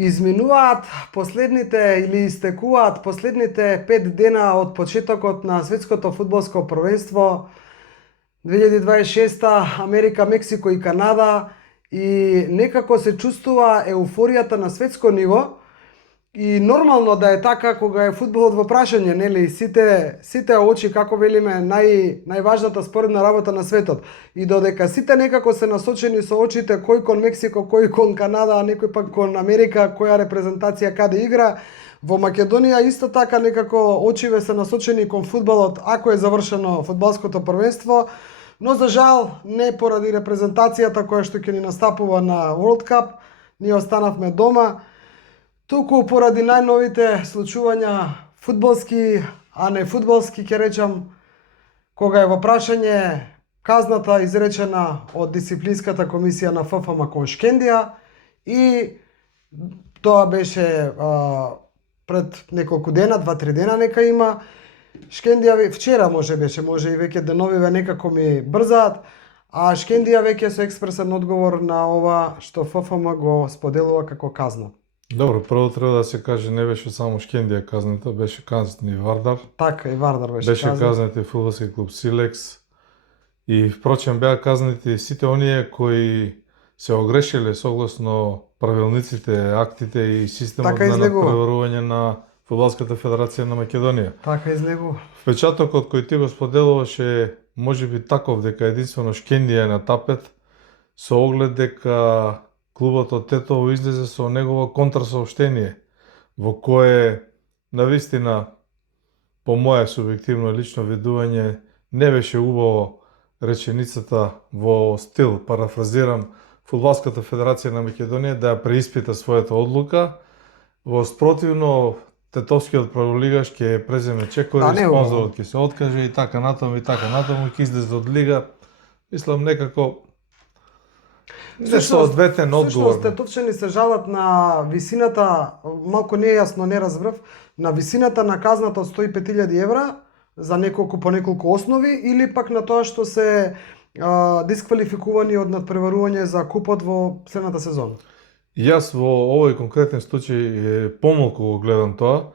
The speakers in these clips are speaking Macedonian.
Изминуваат последните или истекуваат последните 5 дена од почетокот на светското фудбалско првенство 2026 Америка, Мексико и Канада и некако се чувствува еуфоријата на светско ниво и нормално да е така кога е фудбалот во прашање, нели? Сите очи, како велиме, најважната споредна работа на светот. И додека сите некако се насочени со очите кој кон Мексико, кој кон Канада, а некој пак кон Америка, која репрезентација каде игра, во Македонија исто така некако очиве се насочени кон фудбалот ако е завршено фудбалското првенство, но за жал не поради репрезентацијата која што ќе ни настапува на World Cup, ние останавме дома, туку поради најновите случувања фудбалски, а не фудбалски ќе речам, кога е во прашање казната изречена од дисциплинската комисија на ФФМ кон Шкендија и тоа беше пред неколку дена, 2-3 дена нека има. Шкендија вчера може и веќе деновиве некако ми брзаат, а Шкендија веќе со експресен одговор на ова што ФФМ го споделува како казна. Добро, прво треба да се каже, не беше само Шкендија казната, беше казнат и Вардар. Така, и Вардар беше казнат. Беше казнат и фудбалски клуб Силекс. И впрочем беа казнати сите оние кои се огрешиле согласно правилниците, актите и системот така на надпреварување на Фудбалската федерација на Македонија. Така излегува. Впечатокот кој ти го споделуваше можеби таков дека единствено Шкендија е на тапет, со оглед дека клубот од Тетово излезе со негово контрасообштение, во кое навистина, по моје субјективно лично видување, не беше убаво реченицата во стил, парафразирам, Фудбалската федерација на Македонија да ја преиспита својата одлука, во спротивно Тетовскиот праволигаш ќе преземе чекови, спонзорот ќе се откаже и така натаму, ќе излезе од лига. Мислам некако нешто одветен одговор. Всушност, тетовчани се жалат на висината, малку нејасно не разбрав, на висината на казната од 105.000 евра за по неколку основи или пак на тоа што се дисквалификувани од надпреварување за купот во следната сезона. Јас во овој конкретен случај помалку го гледам тоа.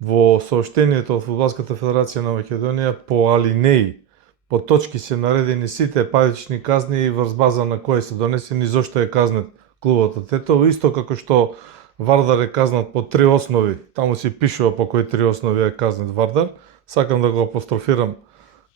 Во сообштението од Фудбалската федерација на Македонија по алинеи, по точки се наредени сите парични казни и врз база на кои се донесени зошто е казнет клубот од Тетово, исто како што Вардар е казнат по 3 основи. Таму си пишува по кои 3 основи е казнет Вардар. Сакам да го апострофирам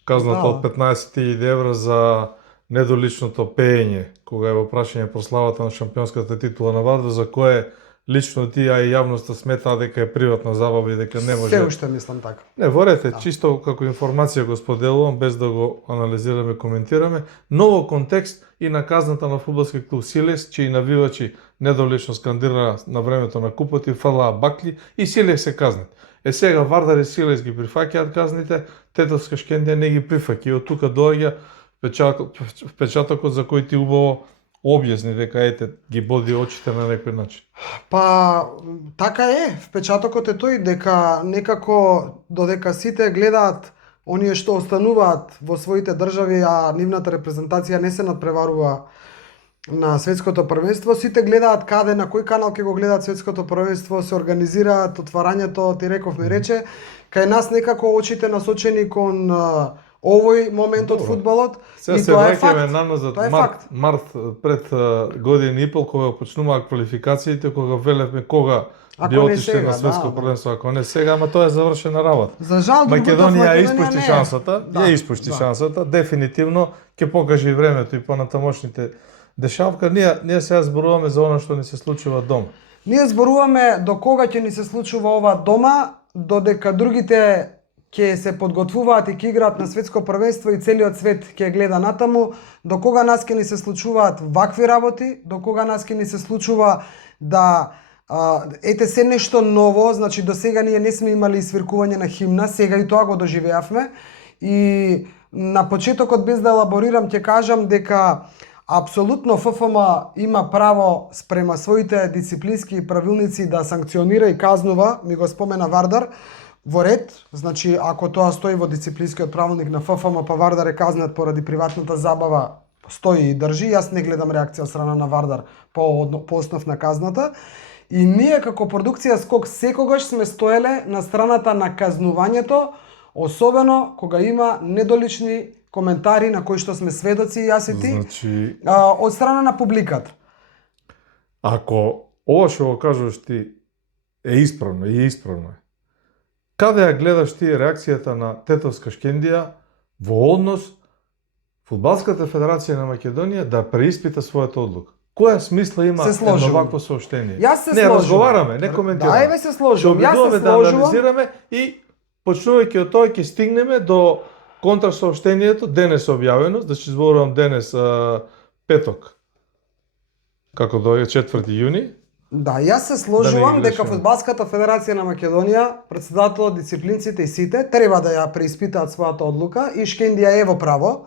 казната од 15.000 евра за недоличното пеење, кога е во прашање прославата на шампионската титула на Вардар, за кое лично тие и јавноста сметаа дека е приватна забава и дека не може. Се уште мислам така. Не, ворете, чисто како информација го споделувам без да го анализираме, коментираме, но во контекст и на казната на фудбалски клуб Силекс, чии навивачи недолично скандираа на времето на купот и фрлаа бакли и Силекс се казнат. Сега Вардар и Силекс ги прифаќаат казните, Тетовска Шкендија не ги прифаќа и од тука доаѓа впечатокот за кој ти убаво објасни дека ете ги боди очите на некој начин. Па така е, впечатокот е тој дека некако додека сите гледаат оние што остануваат во своите држави, а нивната репрезентација не се надпреварува на светското првенство, сите гледаат каде, на кој канал ќе го гледаат светското првенство, се организираат отварањето, ти реков ми рече, кај нас некако очите насочени кон овој момент од фудбалот. Сега се враќаме наназад март пред година и пол кога почнуваа квалификациите, кога велевме кога би отишле на светско првенство, ако не сега, ама тоа е завршена работа. За жал, Македонија испушти шансата, дефинитивно ќе покаже и времето и понатамошните дешавка. Ние сега зборуваме за она што ни се случува дома. Ние зборуваме до кога ќе ни се случува ова дома, додека другите ќе се подготвуваат и ќе играат на светско првенство и целиот свет ќе гледа натаму, до кога нас ќе ни се случуваат вакви работи, до кога нас ќе ни се случува да ете се нешто ново, значи до сега ние не сме имали свиркување на химна, сега и тоа го доживеавме и на почетокот без да елаборирам ќе кажам дека апсолутно ФФМ има право спрема своите дисциплински правилници да санкционира и казнува, ми го спомена Вардар, во ред, значи ако тоа стои во дисциплинскиот правилник на ФФМ, па Вардар е казнат поради приватната забава, стои и држи, јас не гледам реакција од страна на Вардар по основ на казната. И ние како продукција Скок секогаш сме стоеле на страната на казнувањето, особено кога има недолични коментари на кои што сме сведоци и јас и ти, Значи, од страна на публиката. ако ова што го кажуваш ти е исправно и е исправно е, каде ја гледаш ти реакцијата на Тетовска Шкендија во однос Фудбалската федерација на Македонија да преиспита својата одлука? Која смисла има Се едно сложувам. вакво сообштение? Јас се Не, сложувам. разговараме, не коментираме. Да, еве се сложувам. Ќе Јас се обидуваме да сложувам. анализираме и почнувајќи од тоа ќе стигнеме до контрасообштението денес објавено, значи зборувам денес петок. Како доаѓа 4 јуни. Да, јас се сложувам Да не ги дека грешиме. Фудбалската федерација на Македонија, председателот, дисциплинците и сите треба да ја преиспитаат својата одлука и Шкендија е во право,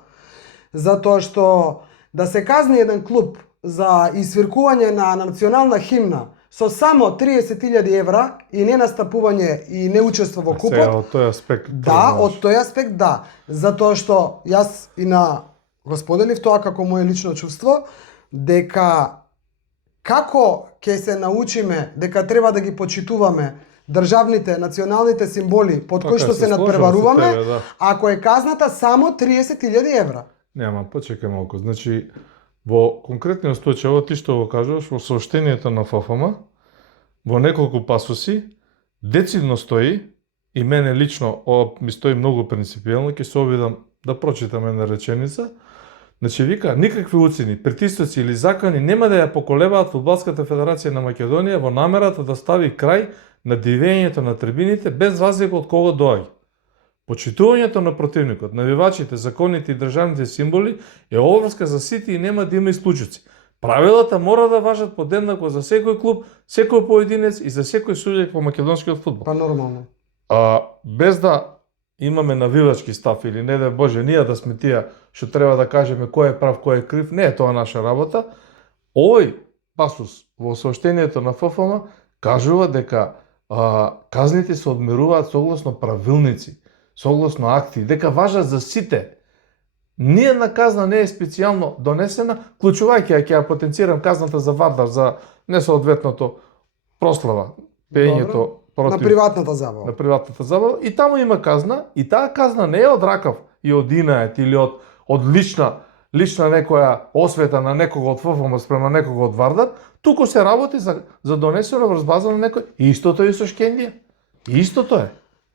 затоа што да се казни еден клуб за извиркување на национална химна со само 30.000 евра и не настапување и не учество во Сега купот, од тој аспект. да, од тој аспект да, затоа што јас и на го споделив тоа како моје лично чувство, дека како ќе се научиме дека треба да ги почитуваме државните, националните символи под кои што се надпреваруваме, да. ако е казната само 30.000 евра. Нема, почекај малку. Значи, во конкретниот случај, ово ти што го кажуваш, во сообштението на ФФМ, во неколку пасоси, децидно стои, и мене лично ова ми стои многу принципиелно, ќе се обидам да прочитам една реченица. Значи, вика, никакви уцени, притисоци или закони нема да ја поколебаат Фудбалската федерација на Македонија во намерата да стави крај на дивењето на трибините без разлика од кого доаѓа. Почитувањето на противникот, навивачите, законите и државните символи е обврска за сите и нема да има исклучоци. Правилата мора да важат подеднако за секој клуб, секој поединец и за секој суѓак во македонскиот фудбал. Па нормално. Без да имаме навивачки став или не да Боже, ние да сме тие што треба да кажеме кој е прав, кој е крив, не е тоа наша работа. Овој пасус во сообштението на ФФМ кажува дека казните се одмеруваат согласно правилници, согласно акти, дека важат за сите. Ниедна казна не е специјално донесена, вклучувајќи ја ќе ја потенцирам казната за Вардар за несоодветното прослава, пеењето На приватната забава. на приватната забава, и таму има казна, и таа казна не е од ракав и од инает или од лична некоја освета на некого од ФФМ спрема некого од Вардар, туку се работи за донесено врз база на некој. И истото е и со Шкендија. И истото е.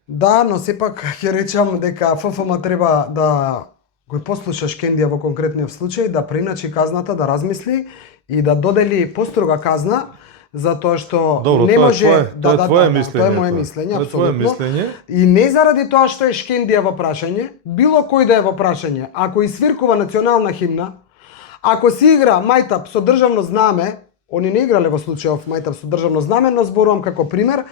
Да, но сепак ќе речам дека ФФМ треба да го послуша Шкендија во конкретниот случај, да преиначи казната, да размисли и да додели построга казна, затоа што Добро, не тоа е може тоа е твое мислење. тоа е моje мислење, Тоа е твое апсолутно. мислење. И не заради тоа што е Шкендија во прашање, било кој да е во прашање, ако свиркува национална химна, ако си игра мајтап со државно знаме, они не играле во случајов мајтап со државно знаме, но зборувам како пример,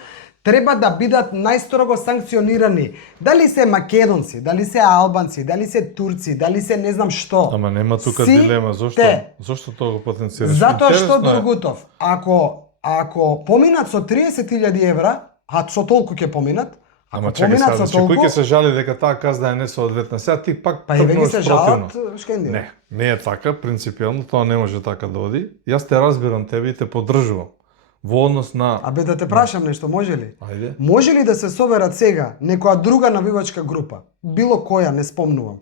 треба да бидат најстрого санкционирани. Дали се македонци, дали се албанци, дали се турци, дали се не знам што. Ама нема тука Си дилема, зошто? те. Зошто тоа го потенцираш? Затоа што Интересно е. Дургутов, ако поминат со 30.000 евра, а со толку ќе поминат, Ама ако чекај поминат сега, со значи толку, кој ќе се жали дека таа казна е несоодветна? Сега ти пак па еве ги тргнуваш се противно. жалат Шкендија. Не е така, принципиелно, тоа не може така да оди. Јас те разбирам тебе и те поддржувам во однос на... Абе да те прашам нешто, може ли? Ајде. Може ли да се соберат сега некоја друга навивачка група, било која, не спомнувам,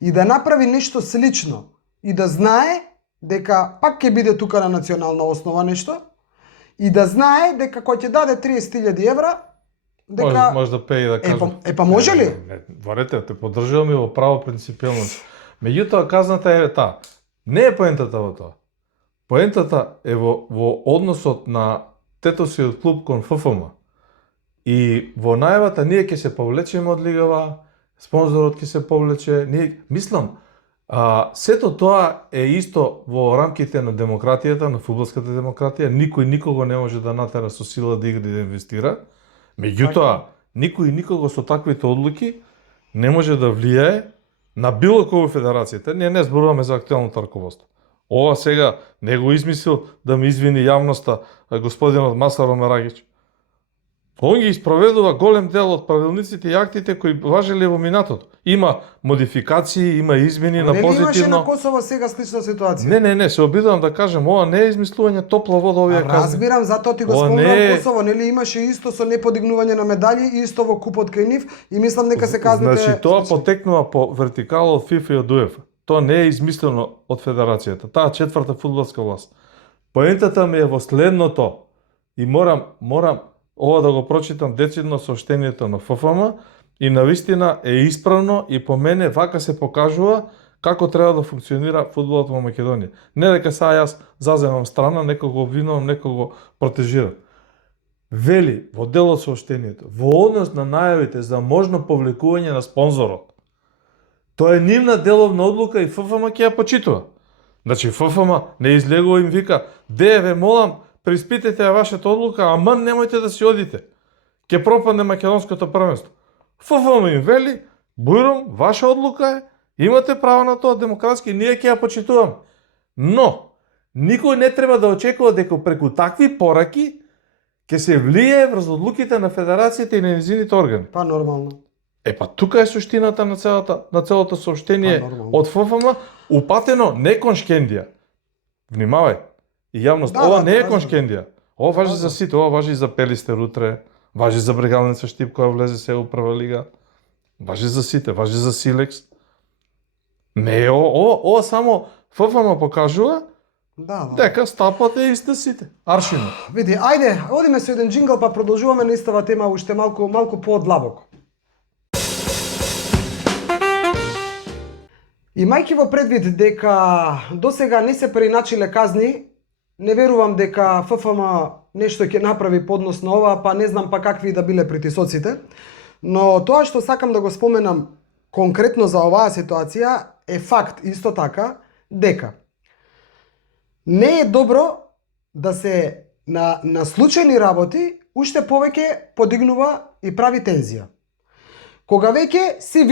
и да направи нешто слично и да знае дека пак ќе биде тука на национална основа нешто и да знае дека кој ќе даде 30.000 евра, дека Може да пее и да кажа. па може ли? Варете, те поддржувам и во право принципиелно. Меѓутоа казната е таа. Не е поентата во тоа. Поентата е во односот на Тетовскиот клуб кон ФФМ. И во најавата ние ќе се повлечеме од лигава, спонзорот ќе се повлече, мислам, сето тоа е исто во рамките на демократијата, на фудбалската демократија, никој никого не може да натера со сила да игра и да инвестира. Меѓутоа, никој никого со таквите одлуки не може да влијае на било која федерацијата. Ние не зборуваме за актуелното раководство. Ова сега не го измислил да ми извини јавноста господинот Масаро Мерагич. Он ги испроведува голем дел од правилниците и актите кои важеле во минатото. Има модификации, има измени на Нели имаше на позитивно. Косово сега слична ситуација? Не, се обидувам да кажем, ова не е измислување топла вода овие казни. Разбирам, затоа ти го Ова спомнам не е- Косово, нели имаше исто со неподигнување на медаљи, исто во купот кај нив и мислам дека се казните... Значи, тоа потекнува по вертикала од ФИФА и од УЕФА. Тоа не е измислено од Федерацијата. Таа четврта фудбалска власт. Поентата ми е во следното, и морам ова да го прочитам децидно сообщението на ФФМ, и навистина е исправно и по мене вака се покажува како треба да функционира фудбалот во Македонија. Не дека сега јас заземам страна, некого обвинувам, некого протежирам. Вели во дел од сообщението, во однос на најавите за можно повлекување на спонзорот, тоа е нивна деловна одлука и ФФМ ќе ја почитува. Значи ФФМ не излегува им вика, ве молам, преиспитете ја вашата одлука, ама немојте да си одите. Ќе пропадне македонското првенство. ФФМ им вели, бујрум, ваша одлука е, имате право на тоа демократски, ние ќе ја почитуваме. Но, никој не треба да очекува дека преку такви пораки ќе се влие врз одлуките на Федерацијата и на незините органи. Па нормално. Па тука е суштината на целото сообщение од ФФМ, упатено не кон Шкендија. Внимавај, и јавност, ова не е кон Шкендија. Ова важи за сите, ова важи за Пелистер утре, важи за Брегалница Штип која влезе се у прва лига, важи за сите, важи за Силекс. Не е ова само ФФМ покажува дека стапот е ист сите. Аршино. Види, ајде, одиме со еден джингл па продолжуваме на истава тема уште малку подлабоко. Имајќи во предвид дека досега не се преиначиле казни, не верувам дека ФФМ нешто ќе направи поднос на ова, па не знам па какви да биле притисоците, но тоа што сакам да го споменам конкретно за оваа ситуација е факт исто така дека не е добро да се на случајни работи уште повеќе подигнува и прави тензија. Кога веќе си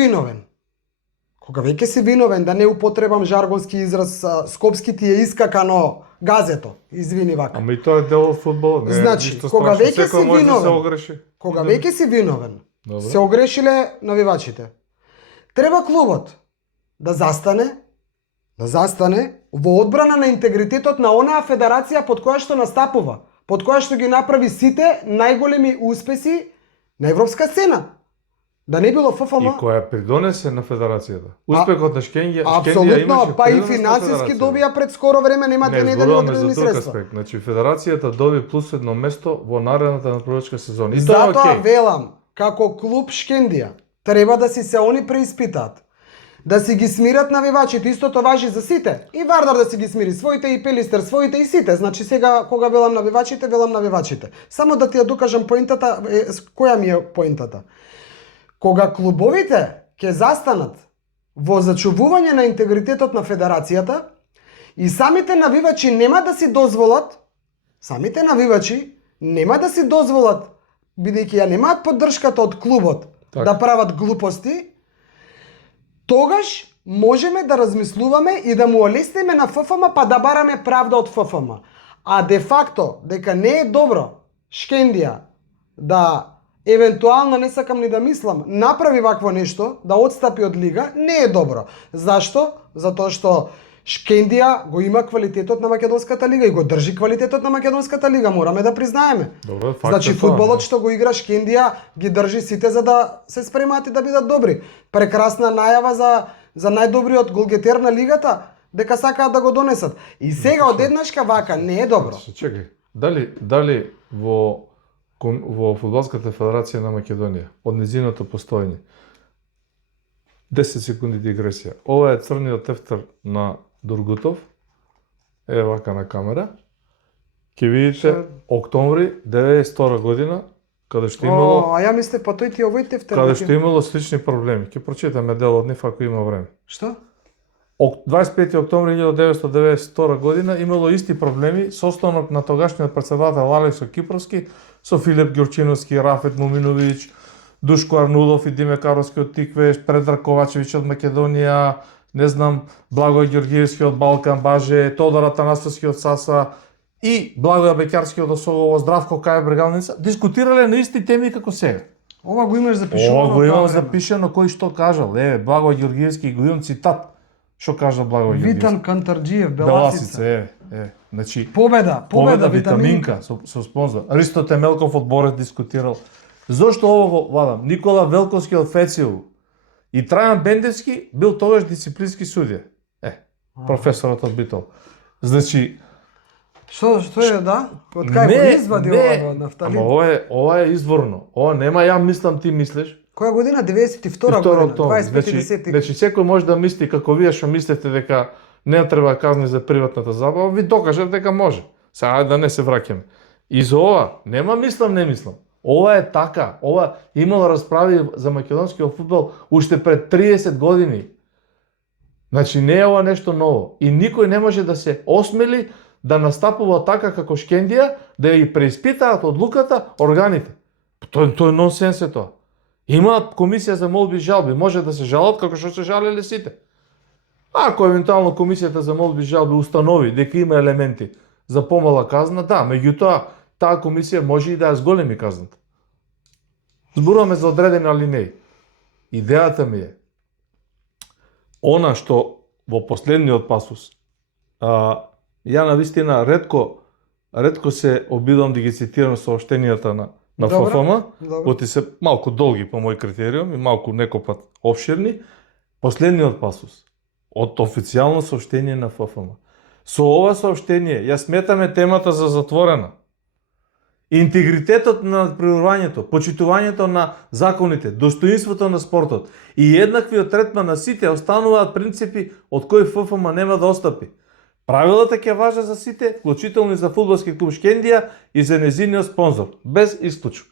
виновен, да не употребам жаргонски израз, скопски ти е искакано газето, извини вака. Ама и тоа е дел од фудбалот, не е значи, ништо кога страшно, веќе секој си може да се виновен, огреши. кога веќе си виновен, Добре. се огрешиле навивачите. Треба клубот да застане во одбрана на интегритетот на онаа федерација под која што настапува, под која што ги направи сите најголеми успеси на европска сцена. Да не било ФФМ. И која придонесе на федерацијата. Успехот на Шкендија Апсолутно, имаше па и принос на финансиски федерацијата. добија пред скоро време, нема две недели одредени друг средства. аспект. Значи федерацијата доби плюс едно место во наредната надпреварска сезона. И тоа е Затоа окей. велам, како клуб Шкендија, треба да си се они преиспитаат. Да си ги смират навивачите, истото важи за сите. И Вардар да си ги смири своите, и Пелистер своите, и сите. Значи сега кога велам навивачите. Само да ти ја докажам поентата, која ми е поентата. Кога клубовите ќе застанат во зачувување на интегритетот на федерацијата и самите навивачи нема да си дозволат, бидејќи ја немаат поддршката од клубот да прават глупости, тогаш можеме да размислуваме и да му олеснеме на ФФМ па да бараме правда од ФФМ. А де факто дека не е добро Шкендија да евентуално, не сакам ни да мислам, направи вакво нешто, да отстапи од лига, не е добро. Зашто? Затоа што Шкендија го има квалитетот на македонската лига и го држи квалитетот на македонската лига, мораме да признаеме. Добро, значи фудбалот што го игра Шкендија ги држи сите за да се спремаат и да бидат добри. Прекрасна најава за најдобриот голгетер на лигата, дека сакаат да го донесат. И сега одеднашка вака не е добро. Чекај, дали во Фудбалската федерација на Македонија, од незиното постоење, 10 секунди дигресија. Ова е црниот тефтер на Дургутов, е вака на камера. Ќе видите октомври 92 година, каде што имало... А ја мислев, па тој ти овој тефтер. Каде што имало слични проблеми. Ќе прочитаме дел од нив ако има време. Што? 25 октомври 1992 година имало исти проблеми со останок на тогашниот претседател Алексо Кипровски, со Филип Ѓурчиновски, Рафет Муминовиќ, Душко Арнулов и Диме Каровски од Тиквеш, Предраг Ковачевиќ од Македонија, не знам, Благој Ѓоргиевски од Балкан Баже, Тодор Атанасовски од Саса, и Благоја Беќарски од Осогово, Здравко Кај Брегалница, дискутирале на исти теми како сега. Ова го имаш запишувано. Ова го имам запишано кој што кажал. Еве, Благој Ѓоргиевски го имам цитат. Што кажа Благој Ѓоргиевски? Витан Кантарџиев, Беласица, Беласица. Значи, Победа, витаминка. со спонзор. Ристо Темелков од Борец дискутирал. Зошто ово го вадам? Никола Велковски од ФЦУ и Трајан Бендевски бил тогаш дисциплински судија. Професорот од Битол. Значи, Што е, да? Од кај го извади ова Нафталин? Ама ова е изворно. Ова нема ја мислам, ти мислиш. Која година? 92 година, 25-10. Значи секој може да мисли како вие што мислите дека не треба казни за приватната забава, ви докажав дека може. Сега да не се враќаме. И за ова нема мислам, не мислам. Ова е така. Ова имало расправи за македонскиот фудбал уште пред 30 години. Значи не е ова нешто ново. И никој не може да се осмели да настапува така како Шкендија, да ја преиспитаат одлуката органите. Тоа е нонсенс е тоа. Имаат комисија за молби и жалби, може да се жалат како што се жалеле сите. Ако евентуално комисијата за молби и жалби установи дека има елементи за помала казна, да, меѓутоа таа комисија може и да ја зголеми казната. Зборуваме за одредени алинеи. Идејата ми е она што во последниот пасус ја навистина ретко се обидам да ги цитирам сообштенијата на ФФМ, оти се малку долги по мој критериум и малку некопат обширни. Последниот пасус од официјално сообштение на ФФМ. Со ова сообштение ја сметаме темата за затворена. Интегритетот на надпреварувањето, почитувањето на законите, достоинството на спортот и еднаквиот третман на сите остануваат принципи од кои ФФМ нема да отстапи. Правилата ќе важат за сите, вклучително и за фудбалски клуб Шкендија и за нејзиниот спонзор, без исклучок.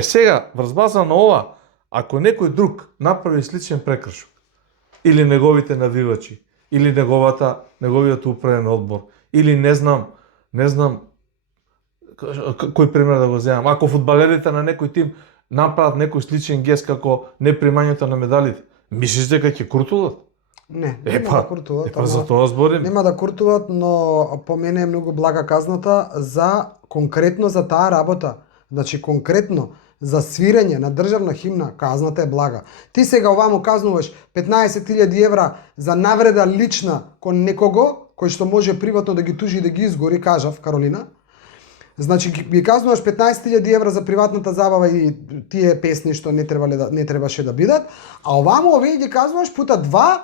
Сега, врз база на ова, ако некој друг направи сличен прекршок, или неговите навивачи, или неговиот управен одбор, или не знам кој пример да го земам, ако фудбалерите на некој тим направат некој сличен гест како непримањето на медалите, мислиш дека ќе крутулат? Не, нема да куртуват. За тоа зборим. Нема да куртуват, но по мене е многу блага казната за конкретно за таа работа. Значи конкретно за свирење на државна химна, казната е блага. Ти сега оваму казнуваш 15.000 евра за навреда лична кон некого кој што може приватно да ги тужи и да ги изгори, кажав Каролина. Значи ги казнуваш 15.000 евра за приватната забава и тие песни што не требаше да бидат, а оваму овие ги казнуваш пута 2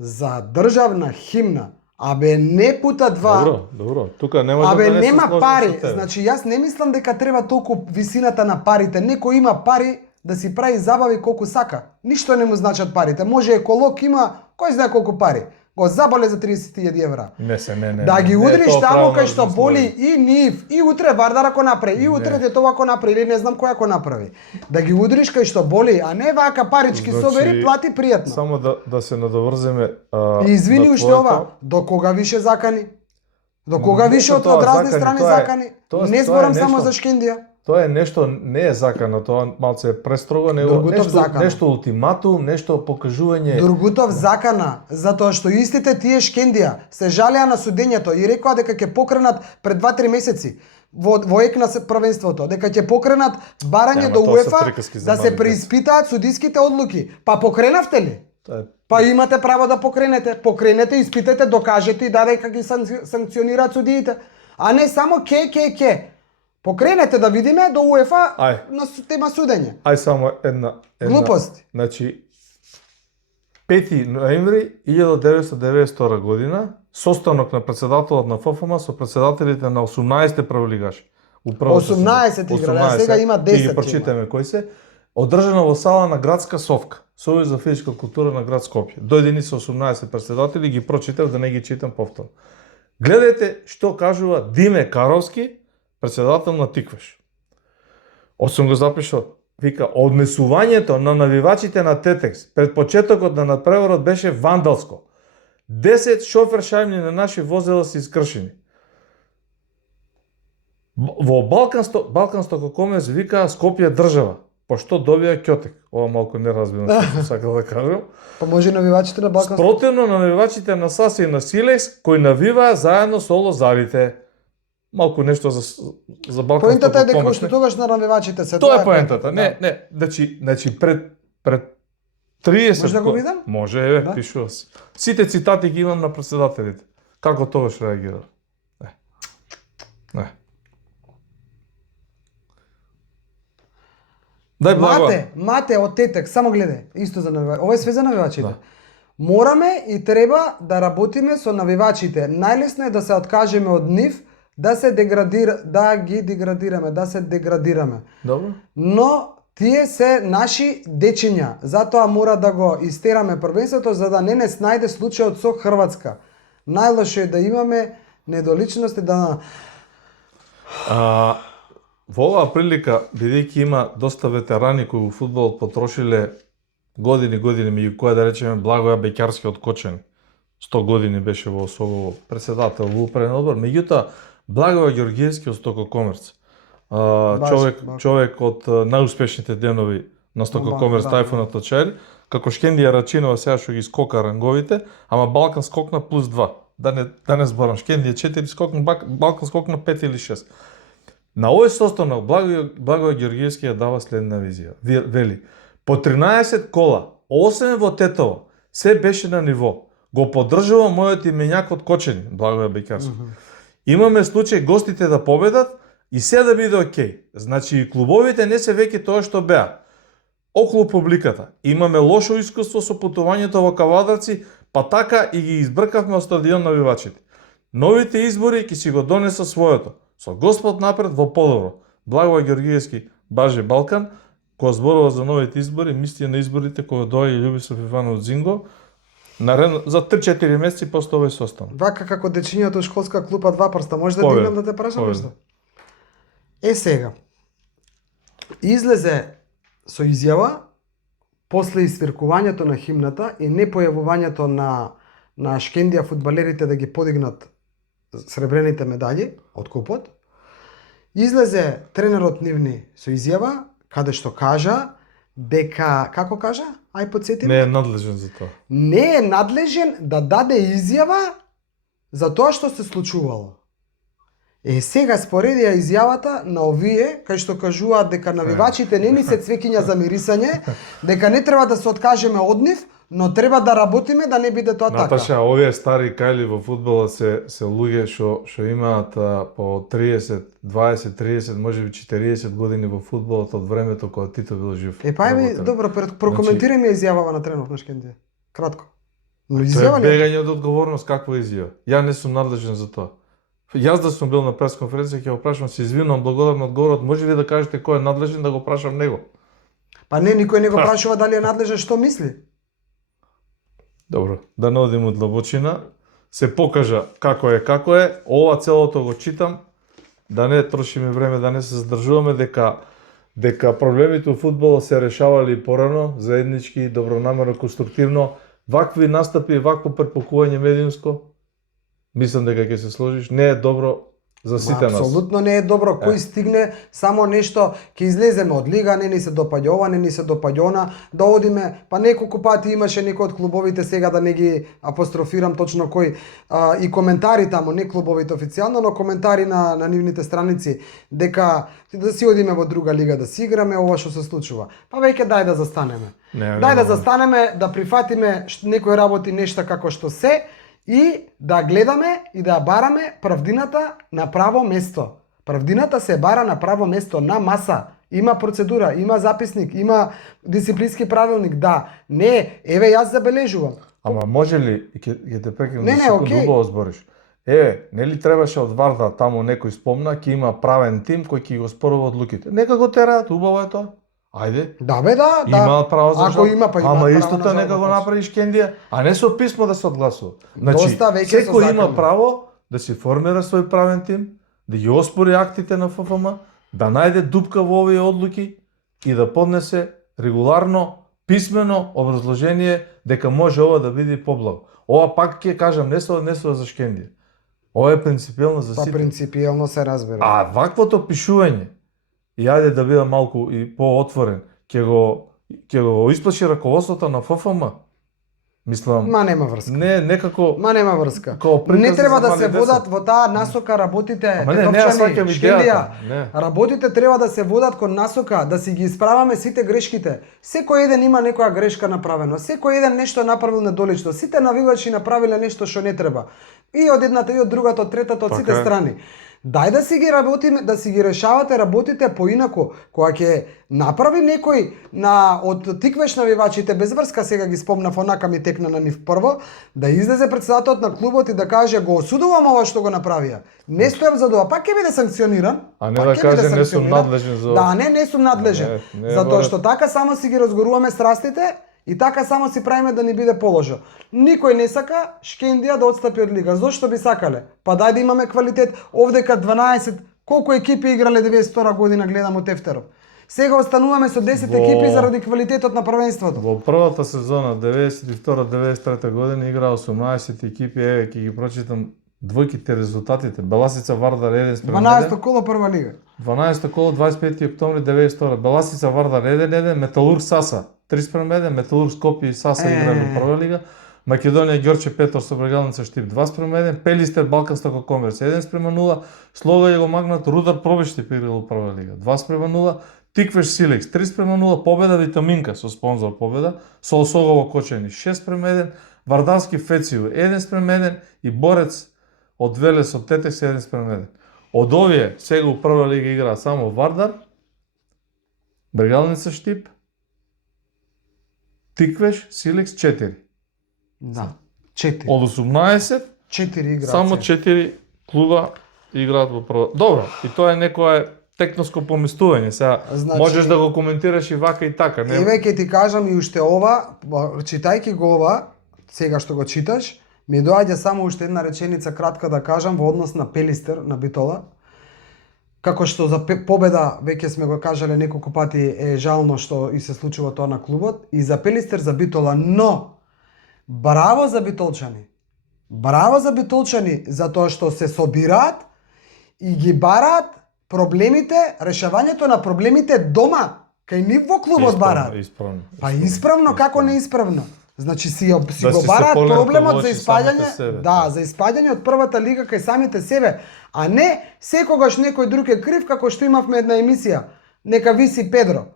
за државна химна. Абе не пута 2. Добро. Тука нема да Абе нема пари. Значи јас не мислам дека треба толку висината на парите. Некој има пари да си прави забави колку сака. Ништо не му значат парите. Може еколог има кој знае колку пари. Го заболе за 30.000 евра. Не. Да ги удриш таму кај што боли и нив, и утре Вардар ако направи, и утре Тетова ако направи, или не знам кој ако направи. Да ги удриш кај што боли, а не вака парички собери, плати пријатно. Само да се надоврземе. И извини уште ова, до кога више закани? До кога више од разни страни закани? Не зборам само за Шкендија. Тоа е нешто, не е закано, тоа малце е престрого, него нешто ултиматум, нешто покажување. Дургутов закана, затоа што истите тие Шкендија се жалеа на судењето и рекоа дека ќе покренат пред 2-3 месеци во ек на првенството, дека ќе покренат барање до УЕФА да се преиспитаат судиските одлуки. Па покренавте ли? Па имате право да покренете, испитете, докажете и дадете како ги санкционираат судиите, а не само ке. Покренете да видиме до УЕФА на тема судење. Ај само една глупости. Значи 5 ноември 1992 година состанок на претседателот на ФФМ со претседателите на 18 прволигаши. 18 играле, сега има 10. И ги прочитаме кои се. Одржана во сала на градска Совка, Сојуз за физичка култура на град Скопје. Дојдени со 18 претседатели, ги прочитав да не ги читам повторно. Гледајте што кажува Диме Каровски, председател на Тикваш. Осум го запишал, вика, однесувањето на навивачите на Тетекс пред почетокот на надпреварот беше вандалско. 10 шофер шајбни на наши возила се искршени. Во Балкансто Комес вика Скопје држава. пошто добија Ќотек. Ова малку неразбирно што сакал да кажам. Па може навивачите на Балкански. Спротивно на навивачите на Саси и на Силекс, кои навиваа заедно со лозарите. Малку нешто за балканското Поентата е дека помошне. уште тогаш на навивачите се Тоа е поентата. Не, значи пред 30 Може да го видам? Може, еве, Да. пишува се. Сите цитати ги имам на претседателите. Како тогаш реагираа? Не. Дај благо. Мате од тетек, само гледај, исто за навивачите. Ова е све за навивачите. Да. Мораме и треба да работиме со навивачите. Најлесно е да се откажеме од нив, да се деградираме. Добро. Но тие се наши дечиња, затоа мора да го истераме првенството за да не снајде случајот со Хрватска. Најлошо е да имаме недоличности да Во оваа прилика, бидејќи има доста ветерани кои во фудбалот потрошиле години, меѓу кои да речеме Благоја Беќарски од Кочани. 100 години беше во СОГО председател во управен одбор, меѓутоа Благоја Ѓоргиевски од Стококомерц. Човек од најуспешните денови на Стококомерц, Тајфунот Очари, како Шкендија Рачинова сега што ги скока ранговите, ама Балкан скокна плюс 2. Да не зборам, Шкендија 4 скокна, Балкан скокна 5 или 6. На овој состанок Благоја Ѓоргиевски ја дава следна визија. Вели, по 13 кола, 8 во Тетово, се беше на ниво. Го поддржува мојот имењак од Кочани, Благоја Беќарски. Имаме случај гостите да победат и се да биде окей. Значи и клубовите не се веќе тоа што беа. Околу публиката. Имаме лошо искуство со путувањето во Кавадарци, па така и ги избркавме од стадион навивачите. Новите избори ќе си го донеса своето. Со Господ напред во подобро. Благоја Ѓоргиевски, Баже Балкан, која зборува за новите избори, мисли на изборите кои доаѓа Љубисов Иванов Зинго, за 3-4 месеци после овој состанок. Вака како дечињето школска клупа 2 прста, може да дигнам да те прашам нешто? Сега. Излезе со изјава после извиркувањето на химната и непојавувањето на Шкендија фудбалерите да ги подигнат сребрените медали од купот. Излезе тренерот нивни со изјава каде што кажа дека, како кажа? Ај потсети. Не е надлежен за тоа. Не е надлежен да даде изјава за тоа што се случувало. Сега споредија изјавата на овие кај што кажуваат дека навивачите не ни се цвеќиња за мирисање, дека не треба да се откажеме од нив, но треба да работиме да не биде тоа така. Наташа, овие стари кајли во фудбалот се луѓе што имаат по 30, 20, 30, можеби 40 години во фудбалот од времето кога Тито бил жив. Па еби, добро, прокоментирај ми изјавава на тренерот на Шкендија. Кратко. Но Тоа изјава е ли? бегање од одговорност, каква изјава? Ја не сум надлежен за тоа. Јас да сум бил на пресконференција, ќе го прашам, се извинувам, благодарам на одговорот, може ли да кажете кој е надлежен да го прашам него? Па не, никој не го прашува дали е надлежен, што мисли. Добро, да не одим од длабочина, се покажа како е, ова целото го читам, да не трошиме време, да не се задржуваме, дека проблемите во фудбалот се решавали порано, заеднички, добронамерно, конструктивно, вакви настапи, вакво препокување медиумско, мислам дека ќе се сложиш, не е добро за сите нас. Апсолутно не е добро, кој стигне само нешто, ќе излеземе од лига, не ни се допаѓа ова, не ни се допаѓа она, да одиме, па неколку пати имаше некој од клубовите, сега да не ги апострофирам точно кој, и коментари таму, не клубовите официјално, но коментари на нивните страници, дека да си одиме во друга лига да си играме, ова што се случува. Па веќе дај да застанеме. Дај да застанеме, да прифатиме некои работи нешта како што се, и да гледаме и да бараме правдината на право место. Правдината се бара на право место, на маса. Има процедура, има записник, има дисциплински правилник, да. Не, еве јас забележувам. Ама може ли, ќе те прекинам Не, да не, секунд окей. убаво збориш. Нели требаше од Варда таму некој спомна, ќе има правен тим кој ќе го спорува одлуките. Нека го тераат, убаво е тоа. Ајде. Да бе, да. Имаат право за Ако жалба. има, па имаат Ама право истото на нека жалба, го точно. направи Шкендија, а не со писмо да се одгласува. Доста веќе со секој има закони. право да си формира свој правен тим, да ги оспори актите на ФФМ, да најде дупка во овие одлуки и да поднесе регуларно писмено образложение дека може ова да биде поблаго. Ова пак ќе кажам не со за Шкендија. Ова е принципиелно за Па сите. принципиелно се разбира. А ваквото пишување, и ајде да бидам малку и поотворен, ќе го исплаши раководството на ФФМ. Мислам, Ма нема врска. не некако Ма нема врска. Као приказ Не треба за да мали се деца. водат во таа насока работите, Ама не, ја сваќам Шкендија. идејата. Не. Работите треба да се водат кон насока, да си ги исправаме сите грешките. Секој еден има некоја грешка направено, секој еден нешто направил недолично, сите навивачи направиле нешто што не треба. И од едната, и од другата, од третата, од сите Така е. страни. Дај да си ги работиме, да си ги решавате работите поинаку. Кога ќе направи некој од тиквеш навивачите, без врска сега ги спомнав, онака ми текна на нив прво, да излезе председателот на клубот и да каже го осудувам ова што го направија. Не стојам за тоа, пак ќе биде санкциониран. А не пак да ќе каже биде не сум санкциониран. надлежен за Да, не сум надлежен. Не Затоа мора- што така само си ги разгоруваме страстите и така само си правиме да ни биде положо. Никој не сака Шкендија да отстапи од лига. Зошто би сакале? Па дај да имаме квалитет. Овдека 12, колку екипи играле 92 година гледам од Тефтеров. Сега остануваме со 10 екипи заради квалитетот на првенството. Во првата сезона 92-93 година играа 18 екипи, еве ќе ги прочитам двојките резултатите. Беласица Вардар 1-1. 12 коло прва лига. 12 коло 25 октомври 92. Беласица Вардар 1-1, Металург Саса 3-1, Металург Скопје и Саса играле во прва лига. Македонија Ѓорче Петор со Брегалница Штип 2-1, Пелистер Балканска Комерс 1-0, Слога Јего Магнат Рудар Пробештип играл во прва лига 2-0, Тиквеш Силекс 3-0, Победа Витаминка со спонзор Победа, со Осогово Кочани 6-1, Вардарски Фецију 1-1 и Борец од Велес од Тетекс 1-1. Од овие сега у прва лига играа само Вардар, Брегалница Штип, Тиквеш, Силекс 4. Да. 4. Од 18 4 играци. само 4 клуба играат во прва. Добро, и тоа е некое текноско поместување. Сега Значи- можеш да го коментираш и вака и така, не? Еве ќе ти кажам и уште ова, читајќи го ова, сега што го читаш, ми доаѓа само уште една реченица кратка да кажам во однос на Пелистер, на Битола. Како што за победа, веќе сме го кажале неколку пати, е жално што и се случува тоа на клубот, и за Пелистер, за Битола, но браво за битолчани. Браво за битолчани, затоа што се собираат и ги бараат проблемите, решавањето на проблемите дома, кај нив во клубот бараат. Исправно. Па исправно, како не исправно? Значи си Да го си се бараат погледнат проблемот во за очи испаѓање, самите себе, да, да. за испаѓање од првата лига кај самите себе, а не секогаш некој друг е крив, како што имавме една емисија, нека виси Педро.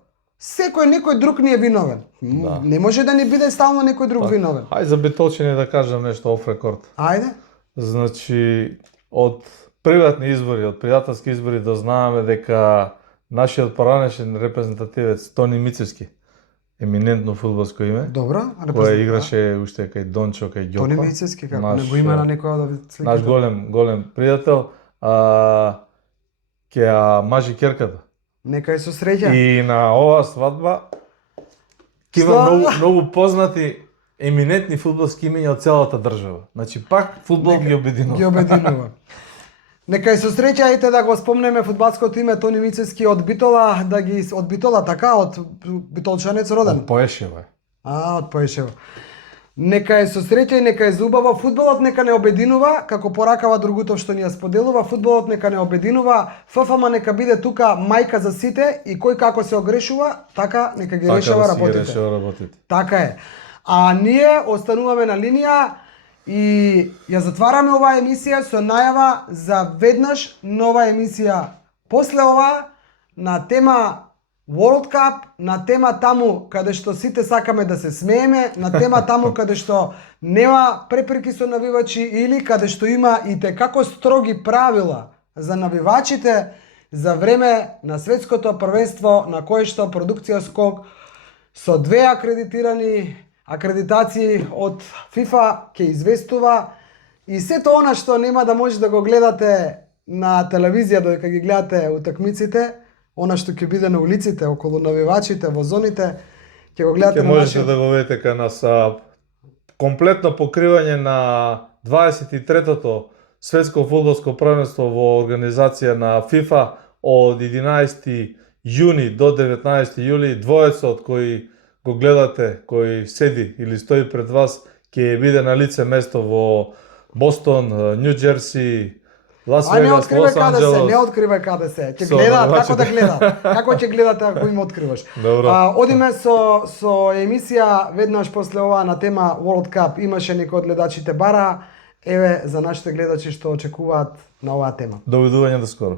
Некој друг ни е виновен. Да. Не може да ни биде стално некој друг виновен. Ај за битолчани да кажам нешто оф рекорд. Ајде. Значи, од приватни избори, од пријателски избори дознаеме дека нашиот поранешен репрезентативец Тони Мицевски, еминентно фудбалско име, Добро, кој играше уште кај Дончо, кај Ѓоко. Тони Мицевски, како Наш, не го има на некоја од сликите. Наш голем пријател, ќе ја мажи керката. Нека е со среќа. И на оваа свадба ќе има многу познати еминентни фудбалски имиња од целата држава. Значи пак фудбал ги обединува. Ги обединува. Нека и со среќа, ете да го спомнеме фудбалското име Тони Мицевски од Битола, од Битола така, од битолчанец роден. Од Поешево е. Од Поешево. Нека е со среќа и нека е зубаво. Фудбалот нека не обединува, како поракава Другутов што ни ја споделува, фудбалот нека не обединува, ФФМ нека биде тука мајка за сите и кој како се огрешува, така нека ги решава работите. Така е. А ние остануваме на линија и ја затвараме оваа емисија со најава за веднаш нова емисија после ова на тема World Cup, на тема таму каде што сите сакаме да се смееме, на тема таму каде што нема препреки со навивачи или каде што има и те како строги правила за навивачите за време на светското првенство на кое што продукција Скок со 2 акредитации од FIFA ќе известува и сето она што нема да може да го гледате на телевизија додека ги гледате утакмиците, она што ќе биде на улиците, околу навивачите, во зоните, ќе го гледате на можете да го видите кај нас комплетно покривање на 23-тото светско фудбалско првенство во организација на FIFA од 11 јуни до 19 јули. Двоецот кој го гледате, кој седи или стои пред вас, ќе биде на лице место во Бостон, Њу Џерси, Лас А не Вегас, откривај Лос каде се, Анџелес. не откривај каде се. Ќе Со гледаат, навивачите. како да гледаат? Како ќе гледат ако им откриваш? Добро. Одиме со емисија веднаш после ова на тема World Cup. Имаше некои од гледачите бара. Еве за нашите гледачи што очекуваат на оваа тема. Довидување до скоро.